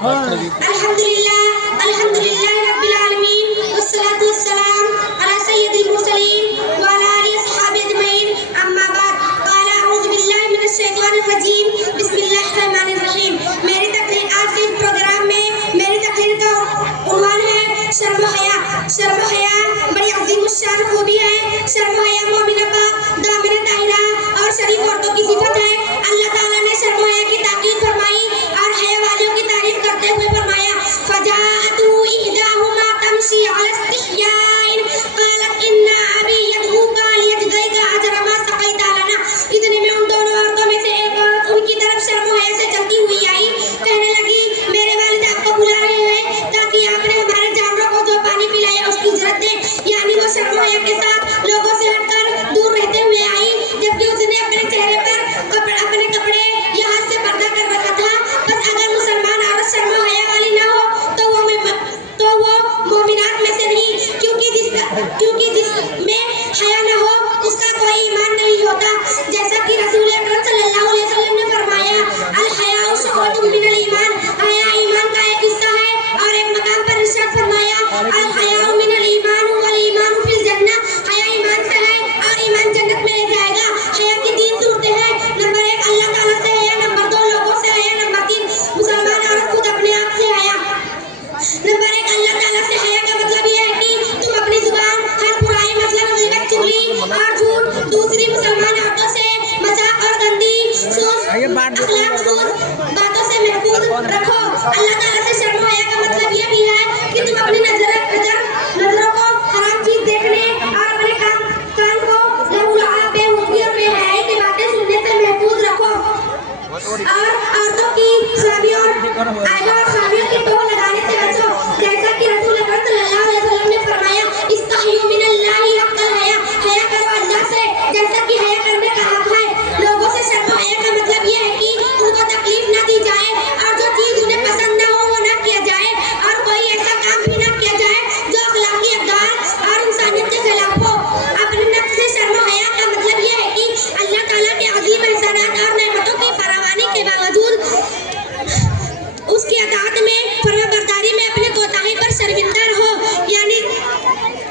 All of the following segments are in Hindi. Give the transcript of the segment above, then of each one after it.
अल्हम्दुलिल्लाह अल्हम्दुलिल्लाह रब्बिल आलमीन वस्सलातु वस्सलाम अला सय्यदिल मुरसलीन व अला आलिहि अस्हाबि अजमईन अम्मा बाद क़ाला अऊज़ु बिल्लाहि मिनश शैतानिर रजीम बिस्मिल्लाहिर रहमानिर रहीम। मेरी तकरीर आज के इस प्रोग्राम में मेरी तकरीर का उन्वान है शर्म व हया। शर्म व हया बड़ी अजीम शान खूबी है। शर्म व हया मोमिना का दामन ताहिरा और शरीफ औरतों की सिफत है। अल्लाह ताला ने शर्म व हया की ताकीद फरमाई और हया वालियों की तारीफ करते हुए फरमाया फजाअतु इहदाहुमा तमशी अला इस्तिहयाइन क़ालत इन्ना अबी यदऊका लियजज़िका अजरा मा सक़ैता लना। इतने में उन दोनों औरतों में से एक औरत उनकी तरफ शर्म व हया से चलती हुई आई, कहने लगी मेरे वालिद आपको बुला रहे हैं ताकि आपने हमारे जानवरों को जो पानी पिलाया उसकी इजरत दें। यानी वो शर्म व हया के साथ लोगों से हटकर दूर रहते हुए आई, जबकि उसने अपने चेहरे पर अपने कपड़े या हाथ से पर्दा कर रखा था। बस अगर मुसलमान औरत शर्म व हया वाली ना हो तो वो मोमिनात में से नहीं, क्योंकि जिसमें हया न हो उसका कोई ईमान नहीं होता। जैसा कि रसूल अकरम सल्लल्लाहु अलैहि वसल्लम ने फरमाया अल हयाउ शुअबतुन मिनल ईमान, हया ईमान का एक हिस्सा है। और एक मकाम पर इरशाद फरमाया अल हयाउ मिनल ईमान वल ईमानु फिल जन्नह, हया ईमान से है और ईमान जन्नत में ले जाएगा। हया की 3 सूरतें हैं। नंबर 1 अल्लाह ताला से हया, नंबर 2 लोगों से हया, नंबर 3 मुसलमान औरत खुद अपने आप से हया। नंबर 1 अल्लाह ताला से हया का मतलब यह है कि तुम अपनी जुबान हर बुराई मतलब ग़ीबत, चुगली और झूठ, दूसरी मुसलमान औरतों से मजाक और गंदी अखलाकसूर बातों से महफूज रखो। अल्लाह ताला से शर्म व हया का मतलब यह भी है कि तुम अपनी नजरों को हराम चीज देखने और अपने कान को बेहुदगी और बेहयाई की बातें सुनने से महफूज रखो। और औरतों की ख़ामियों की टोह लगाने से बचो। जैसा कि रसूल अकरम सल्लल्लाहु अलैहि वसल्लम ने फरमाया इस्तहयू मिनल्लाहि हक़्क़ल हया, हया करो अल्लाह से जैसा कि हया करने का हक है। लोगों से शर्म व हया का मतलब यह है कि उनको तकलीफ न दी जाए और जो चीज उन्हें पसंद न हो वो न किया जाए और कोई ऐसा काम भी न किया जाए जो अखलाकी अक़दार और इंसानियत के खिलाफ हो। अपने नफ्स से शर्म व हया का मतलब यह है कि अल्लाह ताला के अज़ीम एहसानात और नेमतों की फरावानी के बावजूद उसकी अताअत में फरमाबरदारी में अपने कोताही पर शर्मिंदा रहो। यानी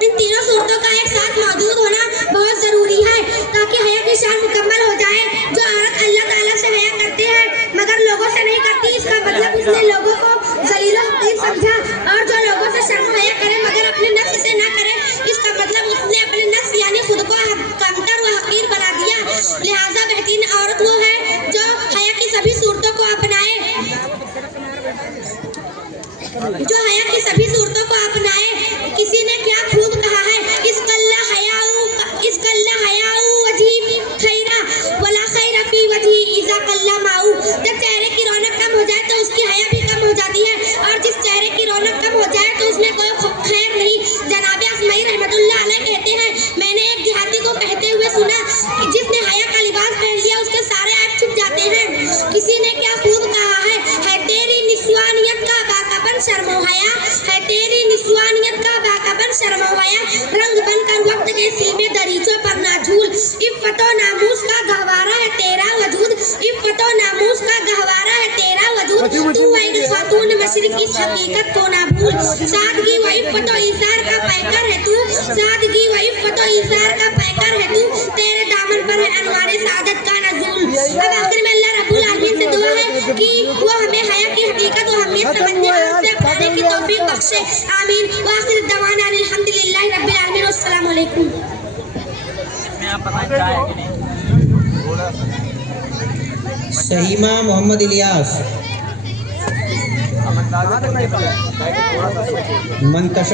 इन तीनों सूरतों का एक साथ मौजूद होना बहुत ज़रूरी है ताकि हया की शान मुकम्मल हो जाए। जो औरत अल्लाह ताला से हया करते हैं मगर लोगों से नहीं करती, इसका मतलब उसने लोगों को ज़लील व हक़ीर समझा। और जो लोगों से शर्म हया करे मगर अपने नफ्स से ना करे, इसका मतलब उसने अपने नफ्स यानी खुद को कमतर व हक़ीर बना दिया। लिहाजा बेहतरीन औरत वो है जो हया की सभी सूरतों को अपनाए, किसी ने क्या खूब कहा है इसकल्ला हयाउ वजी खैरा वला खैरा फी वजी इज़ा कल्ला माऊ। जब चेहरे की रौनक कम हो जाए तो उसकी हया भी कम हो जाती है और जिस चेहरे की रौनक कम हो जाए तो उसमें कोई खैर नहीं। जनाब अस्माई रहमतुल्लाह अलैह कहते हैं मैंने एक देहाती को कहते हुए सुना कि जिसने हया का लिबास पहन लिया उसके सारे ऐब छुप जाते हैं। किसी ने क्या खूब कहा है तेरी निस्वानियत का बाकाबन शर्म व हया, है तेरी निस्वानियत का बाकाबन शर्म व हया, रंग बनकर वक्त के सीमे दरीचों पर ना झूल। इफ़्फ़त व नामूस का गहवारा है तेरा वजूद, इफ़्फ़त व नामूस का गहवारा है तेरा वजूद। तू एक खातून मशरिक इस हकीकत को ना भूल। सादगी व इफ़्फ़त व ईज़ार का पैकर है तू, सादगी व इफ़्फ़त व ईज़ार का पैकर है तू, तेरे दामन पर है अनवारे सादत का नज़ूल। अब आखिर में अल्लाह रब्बुल आलमीन से दुआ है कि वो हमें हया की हकीकत व अहमियत समझने और उसे अपनाने की तौफीक बख्शे। आमीन। व आखिर दवाना अल्हम्दुलिल्लाहि रब्बिल आलमीन। अस्सलामु अलैकुम। सहीमा मोहम्मद इलियास।